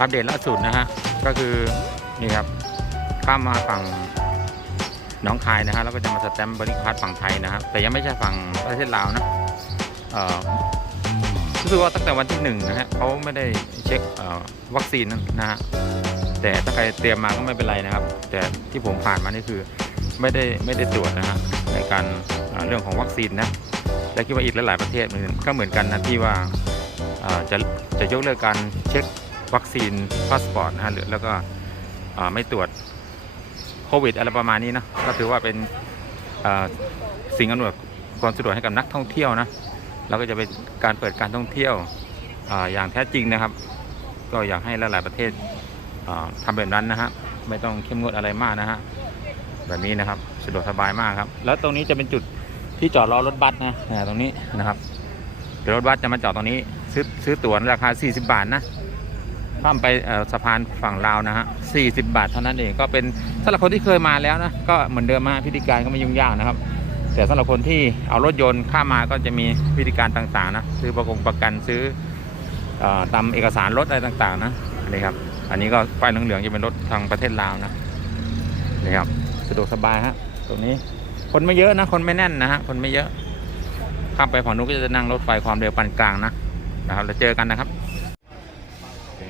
อัปเดตล่าสุดนะฮะก็คือนี่ครับข้ามมาฝั่งน้องคายนะฮะแล้วก็จะมาสแตมป์บริพัตรฝั่งไทยนะครับแต่ยังไม่ใช่ฝั่งประเทศลาวนะเอ่อรู้สึกว่าตั้งแต่วันที่หนึ่งนะฮะเขาไม่ได้เช็ควัคซีนนะฮะแต่ถ้าใครเตรียมมาก็ไม่เป็นไรนะครับ แต่ที่ผมผ่านมานี่คือไม่ได้ไม่ได้ตรวจนะฮะในการเอ่อเรื่องของวัคซีนนะและคิดว่าอีกหลายๆประเทศก็เหมือนกันนะที่ว่าจะจะยกเลิกการเช็ค วัคซีนพาสปอร์ตนะฮะหรือแล้วก็ไม่ตรวจโควิดอะไรประมาณนี้นะก็ถือว่าเป็นสิ่งอำนวยความสะดวกให้กับนักท่องเที่ยวนะแล้วก็จะเป็นการเปิดการท่องเที่ยวออย่างแท้จริงนะครับ ก็อยากให้หลายๆประเทศอ่าทำแบบนั้นนะฮะไม่ต้องเข้มงวดอะไรมากนะฮะแบบนี้นะครับสะดวกสบายมากครับ แล้วตรงนี้จะเป็นจุดที่จอดรอรถบัสนะตรงนี้นะครับเดี๋ยวรถบัสจะมาจอดตรงนี้ซื้อซื้อตั๋วราคา 40 บาทนะ ข้ามไปสะพานฝั่งลาวนะฮะ40 บาทเท่านั้นเองก็เป็นสำหรับคนที่เคยมาแล้วนะก็เหมือนเดิมมาพิธีการก็ไม่ยุ่งยากนะครับ แต่สำหรับคนที่เอารถยนต์ข้ามมาก็จะมีพิธีการต่างๆนะซื้อประกงประกันซื้ออตามเอกสารรถอะไรต่างๆนะนี่ครับอันนี้ก็ป้ายเหลืองๆจะเป็นรถทางประเทศลาวนะนี่ครับสะดวกสบายฮะตรงนี้คนไม่เยอะนะ คนไม่แน่นนะฮะคนไม่เยอะข้ามไปฝั่งนู้นก็จะนั่งรถไฟความเร็วปานกลางนะนะครับแล้วเจอกันนะครับ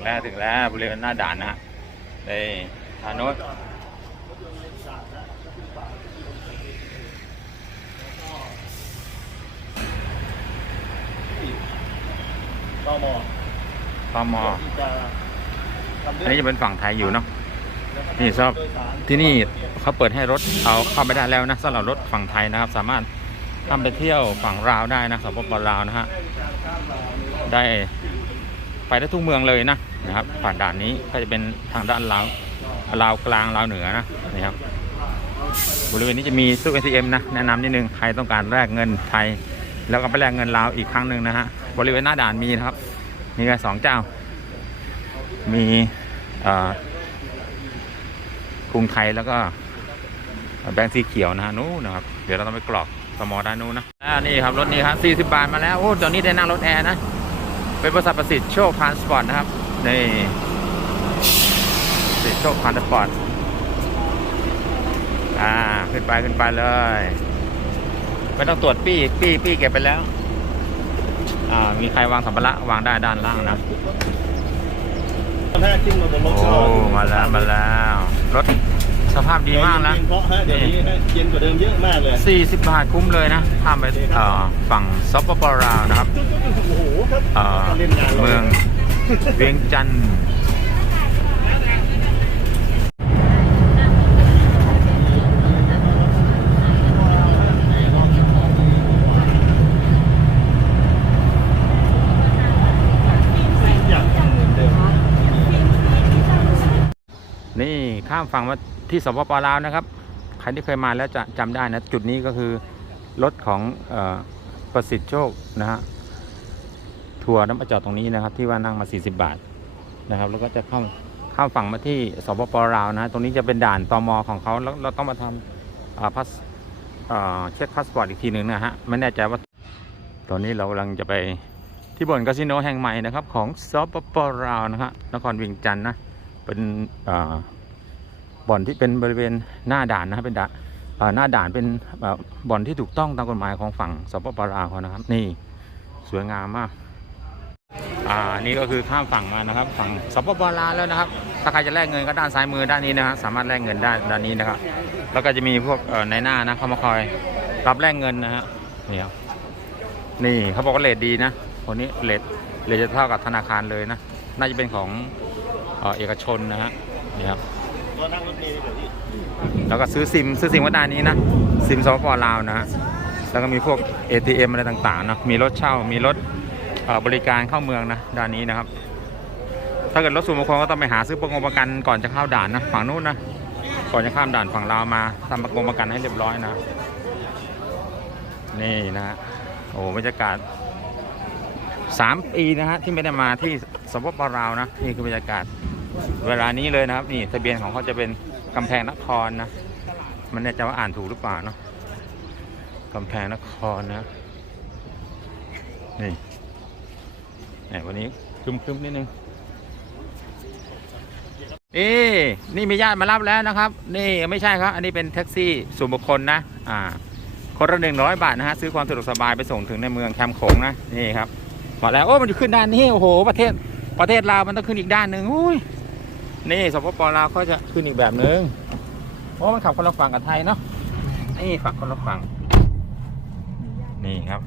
งแล้วถึงแล้วบริเวณหน้าด่านนะฮะในทางโน้นตมตมที่จะทำอันนี้จะเป็นฝั่งไทยอยู่เนาะนี่ชอบที่นี่เขาเปิดให้รถเอาเข้าไปได้แล้วนะสำหรับรถฝั่งไทยนะครับ สามารถข้ามไปเที่ยวฝั่งลาวได้นะสปปลาวนะฮะได้ไปได้ทุกเมืองเลยนะ นะครับ ผ่านด่านนี้ก็จะเป็นทางด้านลาวลาวกลางลาวเหนือนะนี่ครับบริเวณนี้จะมีตู้ ATM นะแนะนำนิดนึงใครต้องการแลกเงินไทย แล้วก็ไปแลกเงินลาวอีกครั้งหนึ่งนะฮะบริเวณหน้าด่านมีนะครับ มีกันสองเจ้า มีอ่อกรุงไทยแล้วก็แบงค์สีเขียวนะฮะนู้นนะครับ เดี๋ยวเราต้องไปกรอกสมอด้านนู้นนะอ่านี่ครับรถนี้ครับ40 บาทมาแล้วโอ้ตอนนี้ได้นั่งรถแอร์นะเป็นบริษัทประสิทธิ์โชคทรานสปอร์ตนะครับ นี่ประสิทธิ์โชคทรานสปอร์ตอ่า ขึ้นไปขึ้นไปเลย ไม่ต้องตรวจปี้ปี้ปี้เก็บไปแล้ว อ่า มีใครวางสัมภาระวางได้ด้านล่างนะถ้าขึ้นมาบนรถโอ้ก็มาแล้วมาแล้ว รถสภาพดีมากนะเย็นเพราะฮะเดี๋ยวนี้ฮะเย็นกว่าเดิมเยอะมากเลย40 บาทคุ้มเลยนะข้ามไปเอ่อฝั่งซปปลาวนะครับโอ้โหครับเอ่อเล่นงานราเมือง เวียงจันทร์นี่ข้ามฝั่งมาที่สปปลาวนะครับ ใครที่เคยมาแล้วจะจำได้นะ จุดนี้ก็คือรถของอประสิทธิโชคนะฮะ ทัวร์น้ำมาจอดตรงนี้นะครับ ที่ว่านั่งมา 40 บาทนะครับ แล้วก็จะเข้าข้ามฝั่งมาที่สปปลาวนะ ตรงนี้จะเป็นด่านตมของเขาแล้วเราต้องมาทำอ่าพัสอ่าเช็คพาสปอร์ตอีกทีหนึ่งนะฮะ ไม่แน่ใจว่า ตอนนี้เรากำลังจะไปที่บ่อนคาสิโนแห่งใหม่นะครับ ของสปปลาวนะฮะ นครเวียงจันทร์นะ เป็นอ่าบ่อนที่เป็นบริเวณหน้าด่านนะเป็นด่านหน้าด่านเป็นบ่อนที่ถูกต้องตามกฎหมายของฝั่งสปปลาวนะครับ นี่สวยงามมาก อ่านี่ก็คือข้ามฝั่งมานะครับฝั่งสปปลาวแล้วนะครับ ถ้าใครจะแลกเงินก็ด้านซ้ายมือด้านนี้นะฮะสามารถแลกเงินได้ด้านนี้นะครับ แล้วก็จะมีพวกในหน้านะเขามาคอยรับแลกเงินนะฮะนี่ครับนี่เขาบอกว่าเลทดีนะคนนี้เลทเลทจะเท่ากับธนาคารเลยนะ น่าจะเป็นของเอกชนนะฮะนี่ครับแล้วก็ซื้อซิมซื้อซิมก็ด้านนี้นะซิมสปปลาวนะฮะแล้วก็มีพวก ATM อะไรต่างๆนะมีรถเช่ามีรถ บริการเข้าเมืองนะด้านนี้นะครับ ถ้าเกิดรถส่วนบุคคลก็ต้องไปหาซื้อประกันประกันก่อนจะเข้าด่านนะฝั่งนู้นนะก่อนจะข้ามด่านฝั่งลาวมาทำประกันประกันให้เรียบร้อยนะ นี่นะฮะโอ้บรรยากาศสามปีนะฮะที่ไม่ได้มาที่สปปลาวนะนี่คือบรรยากาศเวลานี้เลยนะครับ นี่ทะเบียนของเขาจะเป็นกำแพงนครนะ มันแน่ใจว่าอ่านถูกหรือเปล่าเนาะกำแพงนครนะนี่ เนี่ยวันนี้ครึมๆนิดนึงนี่นี่มีญาติมารับแล้วนะครับ นี่ไม่ใช่ครับ อันนี้เป็นแท็กซี่ส่วนบุคคลนะ อ่า คนละหนึ่งร้อยบาทนะฮะซื้อความสะดวกสบายไปส่งถึงในเมืองแคมโขงนะนี่ครับมาแล้วโอ้มันจะขึ้นด้านนี้โอ้โห ประเทศประเทศลาวมันต้องขึ้นอีกด้านหนึ่งอุ้ยนี่สปปลาวก็จะขึ้นอีกแบบหนึ่งเพราะมันขับคนละฝั่งกับไทยเนาะนี่ฝั่งคนละฝั่งนี่ครับ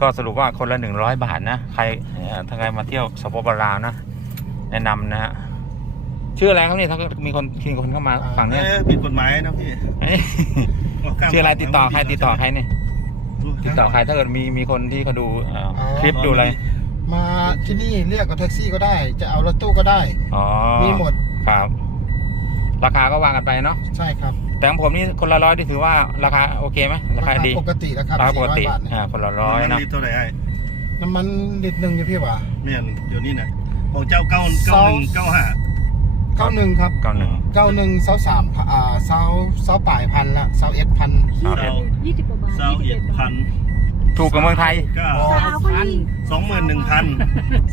ก็สรุปว่าคนละหนึ่งร้อยบาทนะ ใครเอ่อถ้าใครมาเที่ยวสปปลาวนะ แนะนำนะฮะชื่ออะไรครับนี่ถ้ามีคนมีคนเข้ามาฝั่งเนี้ยเอ๊ะผิดกฎหมายนะพี่เอ้ยชื่ออะไรติดต่อใครติดต่อใครเนี่ยติดต่อใครถ้าเกิดมีมีคนที่เขาดูเอ่อคลิปดูอะไร มาที่นี่เรียกกับแท็กซี่ก็ได้ จะเอารถตู้ก็ได้อ๋อมีหมดครับ ราคาก็วางกันไปเนาะใช่ครับ แต่ของผมนี่คนละร้อยที่ถือว่าราคาโอเคไหมราคาดีปกติแล้วครับราคาปกติ400บาทอ่าคนละร้อยน้ำมันะ ลิตรเท่าไหร่ไอ้น้ำมันลิตรหนึ่งอยู่พี่หว่าเมียนเดี๋ยวนี้นะของเจ้าเก้าเก้าหนึ่งเก้าห้าเก้าหนึ่งครับ เก้าหนึ่ง เก้าหนึ่งเสาสามอ่าเสาเสาป่ายพันละเสาเอ็ดพันเก้าเอ็ด ยี่สิบกว่าบาท เศร้าเอ็ดพัน ถูกกับเมืองไทยเก้าสาวก็ยิ่งสองหมื่นหนึ่งพัน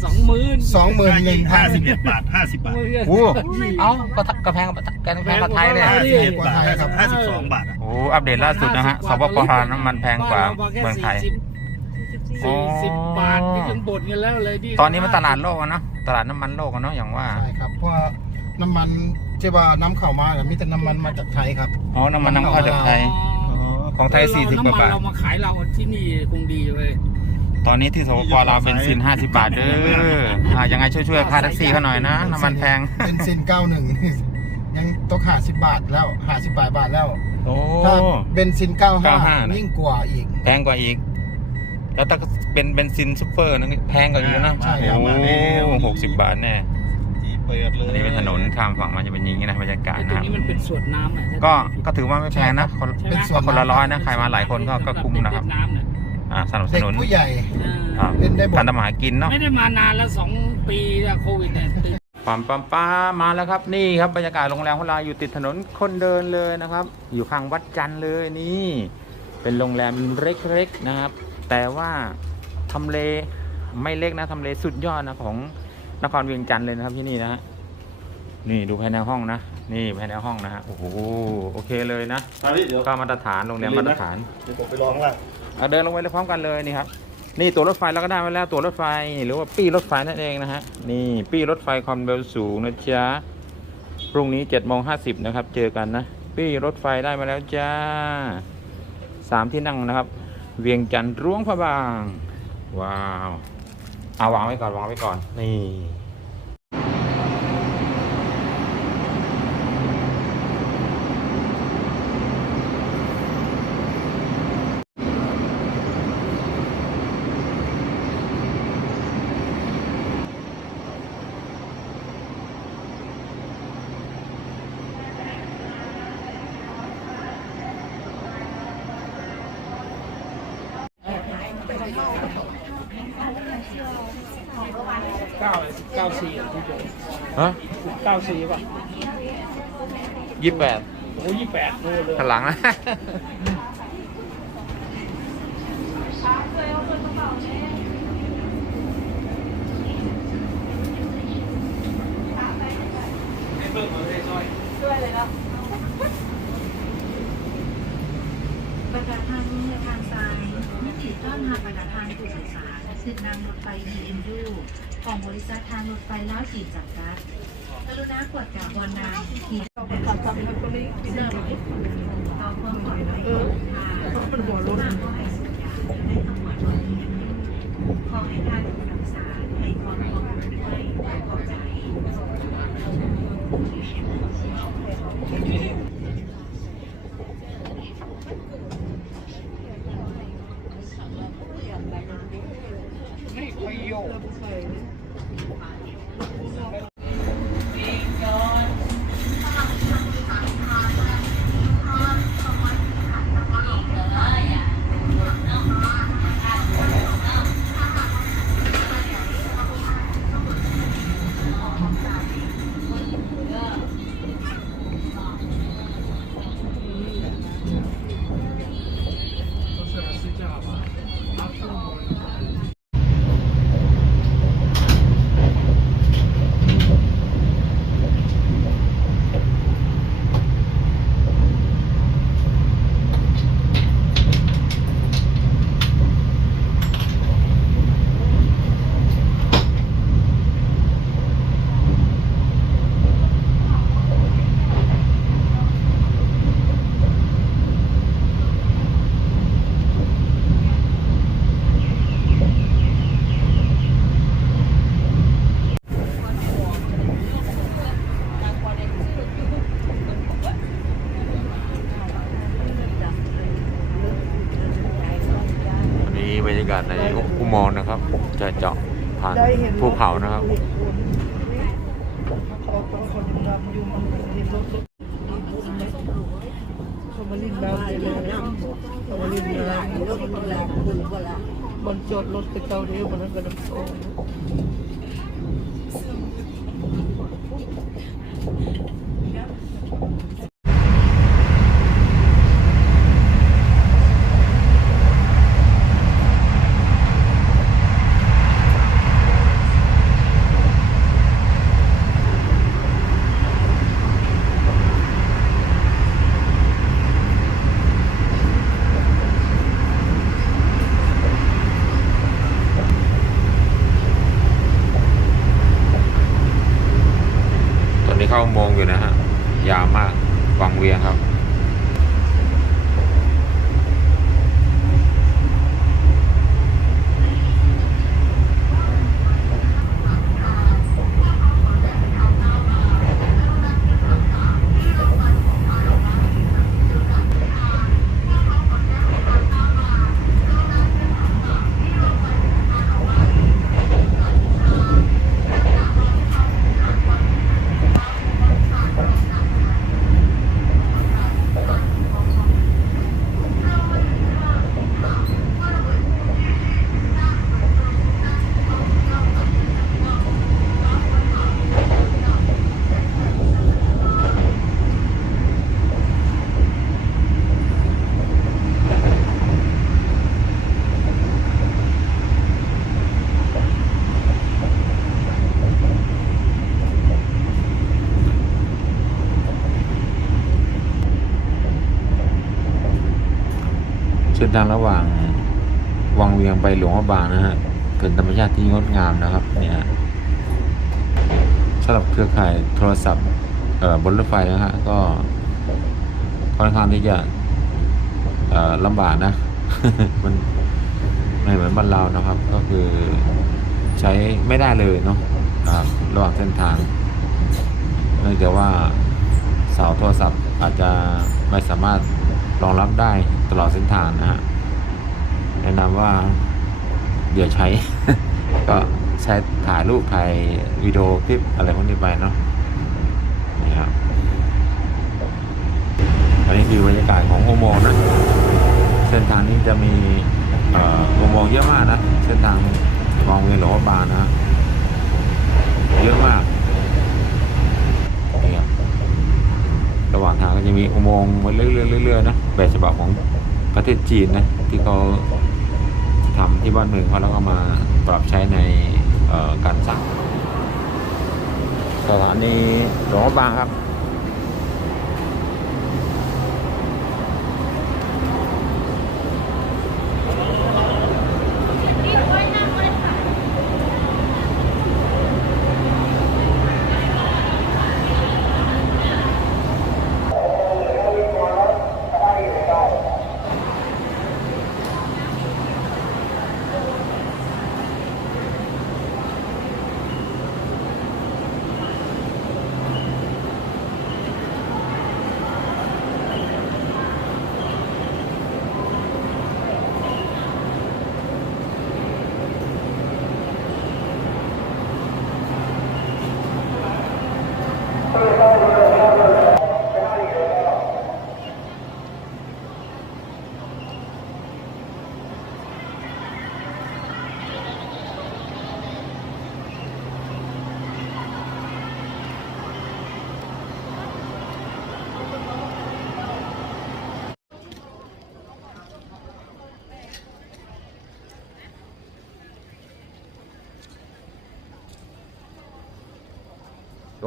สองหมื่นสองหมื่นหนึ่งพัห้านสิบเอ็ดบาทห้าสิบบาทโอ้เอ้าก็ทักกระแพงกับกระแพงกับไทยเนี่ยห้าสิบเอ็ดบาทห้าสิบสองบาทอะโอ้อัปเดตล่าสุดนะฮะสปปลาวน้ำมันแพงกว่าเมืองไทยสี่สิบบาทที่ขึ้นบดกันแล้วเลยที่ตอนนี้มันตลาดโลกอะเนาะตลาดน้ำมันโลกอะเนาะอย่างว่าใช่ครับ เพราะว่าน้ำมันที่ว่าน้ำเข้ามาน่ะมีแต่น้ำมันมาจากไทยครับอ๋อน้ำมันนำเข้าจากไทย ของไทย 40กว่าบาท เรามาขายเราที่นี่คงดีเลย ตอนนี้ที่สปปลาวเบนซิน 50 บาทเด้ออ่ายังไงช่วยๆค่าแท็กซี่เขาหน่อยนะน้ำมันแพง เป็นซินเก้าหนึ่งยังตกห้าสิบบาทแล้วห้าสิบบาทบาทแล้วโอ้ ถ้าเบนซินเก้าห้า95นะยิ่งกว่าอีก แพงกว่าอีก แล้วถ้าเป็นเบนซินซูเปอร์นั่นแพงกว่าอีกนะใช่ครับ โอ้หกสิบบาทแน่จี เปิดเลยอันนี้เป็นถนนข้ามฝั่งมาจะเป็นอย่างนี้นะบรรยากาศไอ้ตรนะงครับ นี้มันเป็นสวนน้ำอะก็ก็ถือว่าไม่แพงนะคนใช่ไหมเป็นสวน คนละร้อยนะใครมาหลายคนก็ก็คุ้มนะครับน้ำน่ะอ่าสนับสเด็กนุนผู้ใหญ่เอออ่าเล่นได้หมด การทำมาหากินเนาะไม่ได้มานานแล้วสองปีแล้วโควิดเนี่ยติด ปั๊มปั๊มป้ามาแล้วครับนี่ครับบรรยากาศโรงแรมของเราอยู่ติดถนนคนเดินเลยนะครับ อยู่ข้างวัดจันทร์เลยนี่ เป็นโรงแรมเล็กๆนะครับ แต่ว่าทำเลไม่เล็กนะทำเลสุดยอดนะของ นครเวียงจันทร์เลยนะครับที่นี่นะฮะนี่ดูภายในห้องนะ นี่ภายในห้องนะฮะโอ้โหโอเคเลยนะครับพี่เดี๋ยวก็มาตรฐานโรงแรมมาตรฐานเดี๋ยวผมไปลองข้างล่างเอาเดินลงไปเลยพร้อมกันเลยนี่ครับนี่ตัวรถไฟเราก็ได้มาแล้วตัวรถไฟหรือว่าปี้รถไฟนั่นเองนะฮะนี่ปี้รถไฟความเร็วสูงนะจ๊ะพรุ่งนี้7จ็ดโมงห้าสิบนะครับ เจอกันนะ ปี้รถไฟได้มาแล้วจ้าสามที่นั่งนะครับ เวียงจันทร์ร่วงพระบาง ว้าว เอาวางไว้ก่อนวางไว้ก่อน นี่ เก้าเก้าสี่อะที่เจอ ฮะเก้าสี่ป่ะยี่สิบแปดโอ้ยี่แปดนู่นเลยข้างหลังนะประกาศทางลงในทางซ้ายมิติต้อนรับประกาศทางผู้โดยสา รซึ่งนำรถไฟ BMU ของบริษัททางรถไฟล้าวจีนจากัดกรุณากดกาบวันนามที่ต่อความปลอดภัยของทางก็ให้สัญญาณและตำรวจขอให้การรักษาให้ความปลอดภัยด้วยและขอบใจ อันนี้บรรยากาศในอุโมงค์นะครับ จะเจาะผ่านภูเขานะครับ บนจอดรถไปเจ้าเดียวมันก็น้ำโซ่ ตอนนี้เข้าอุโมงค์อยู่นะฮะ ยาว มากวั ทางระหว่างวังเวียงไปหลวงพระบางนะฮะเป็นธรรมชาติที่งดงามนะครับเนี่ยสำหรับเครือข่ายโทรศัพท์บนรถไฟนะฮะก็ค่อนข้างที่จะลำบากนะ มันไม่เหมือนบ้านเรานะครับ ก็คือใช้ไม่ได้เลยเนาะะระหว่างเส้นทางเนื่องจากว่าเสาโทรศัพท์อาจจะไม่สามารถ รองรับได้ตลอดเส้นทางนะฮะแนะนำว่าเดี๋ยวใช้ ก็ใช้ถ่ายรูปถ่ายวิดีโอคลิปอะไรพวกนี้ไปเนาะนี่ครับอันนี้คือบรรยากาศของอุโมงค์นะ เส้นทางนี้จะมีอ่ออุโมงค์เยอะมากนะ เส้นทางมองเวียนหลวงพระบางนะ เยอะมากนี่ครับ ระหว่างทางก็จะมีอุโมงค์มาเรื่อยๆๆนะแบบฉบับของประเทศจีนนะที่เขาทำที่บ้านเมืองเขาแล้วก็มาปรับใช้ในการสร้างสถานีหลวงพระบางครับ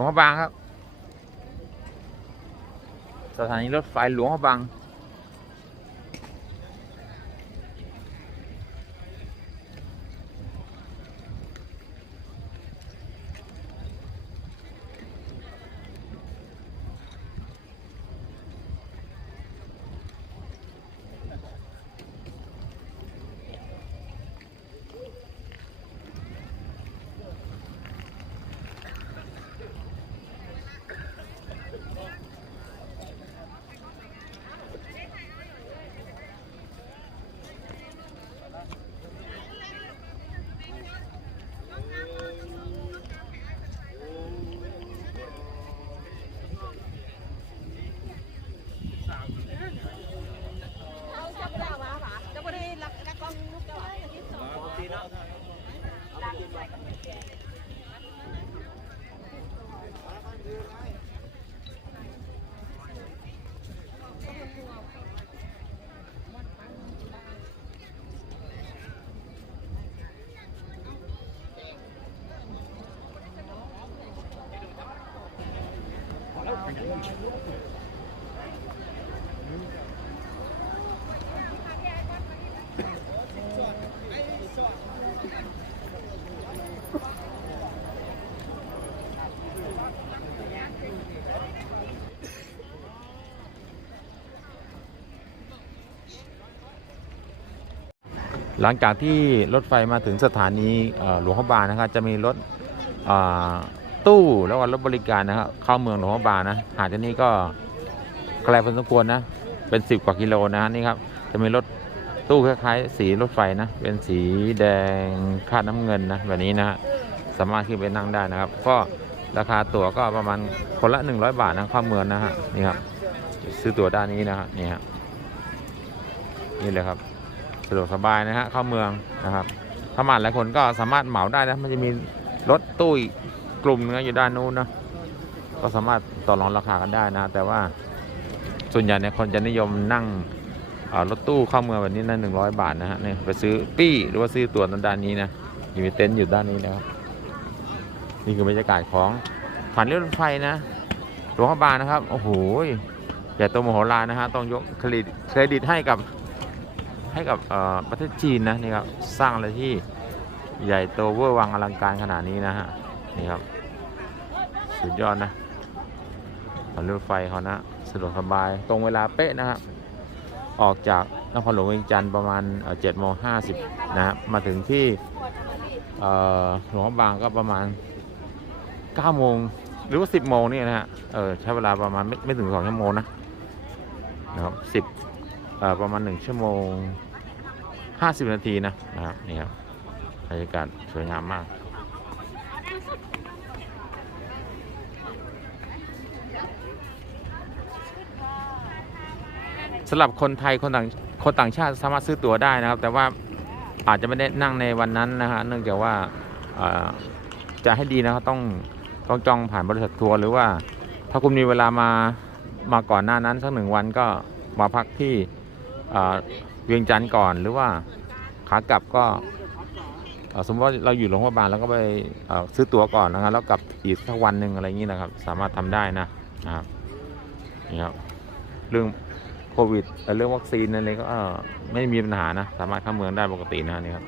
ลวงพระบางครับ สถานีรถไฟหลวงพระบาง หลังจากที่รถไฟมาถึงสถานีหลวงพระบางนะครับจะมีรถ ตู้แล้วก็รถบริการนะครับเข้าเมืองหลวงพระบางนะหาจากนี้ก็ไกลพอสมควรนะ เป็นสิบกว่ากิโลนะนี่ครับ จะมีรถตู้คล้ายๆสีรถไฟนะ เป็นสีแดงคาดน้ำเงินนะแบบนี้นะฮะสามารถขึ้นไปนั่งได้นะครับ ก็ราคาตั๋วก็ประมาณคนละ 100 บาทนะเข้าเมืองนะฮะนี่ครับซื้อตั๋วด้านนี้นะฮะนี่ฮะนี่เลยครับสะดวกสบายนะฮะเข้าเมืองนะครับถ้ามาหลายคนก็สามารถเหมาได้นะมันจะมีรถตู้ กลุ่มนึงอยู่ด้านนู้นนะก็สามารถต่อรองราคากันได้นะ แต่ว่าส่วนใหญ่เนี่ยคนจะนิยมนั่งรถตู้เข้าเมืองแบบนี้นะหนึ่งร้อยบาทนะฮะเนี่ยไปซื้อปี้หรือว่าซื้อตั๋วด้านนี้นะอยู่มีเต็นท์อยู่ด้านนี้นะครับนี่คือบรรยากาศของผ่านเรือรถไฟนะหลวงพระบางนะครับโอ้โหใหญ่โตมโหฬารนะฮะต้องยกเครดิตเครดิตให้กับให้กับประเทศจีนนะนี่ครับสร้างอะไรที่ใหญ่โตเวอร์วังอลังการขนาดนี้นะฮะ นี่ครับ สุดยอดนะรถไฟเขานะสะดวกสบายตรงเวลาเป๊ะนะครับออกจากนครหลวงเวียงจันทร์ประมาณเจ็ดโมงห้าสิบนะครับมาถึงที่หลวงบางก็ประมาณเก้าโมงหรือว่าสิบโมงนี่นะฮะเออใช้เวลาประมาณไม่ไม่ถึงสองชั่วโมงนะนะครับสิบประมาณหนึ่งชั่วโมงห้าสิบนาทีนะนะครับนี่ครับบรรยากาศสวยงามมาก สำหรับคนไทยคนต่างคนต่างชาติสามารถซื้อตั๋วได้นะครับ แต่ว่าอาจจะไม่ได้นั่งในวันนั้นนะฮะเนื่องจากว่าจะให้ดีนะครับต้องต้องจองผ่านบริษัททัวร์หรือว่าถ้าคุณมีเวลามามาก่อนหน้านั้นสักหนึ่งวันก็มาพักที่เวียงจันทร์ก่อนหรือว่าขากลับก็สมมติว่าเราอยู่โรงพยาบาลแล้วก็ไปซื้อตั๋วก่อนนะครับแล้วกลับอีกสักวันหนึ่งอะไรอย่างนี้นะครับ สามารถทำได้นะนะครับนี่ครับเรื่อง โควิดเรื่องวัคซีนอะไรก็เอ่อไม่มีปัญหานะ สามารถเข้าเมืองได้ปกตินะนี่ครับ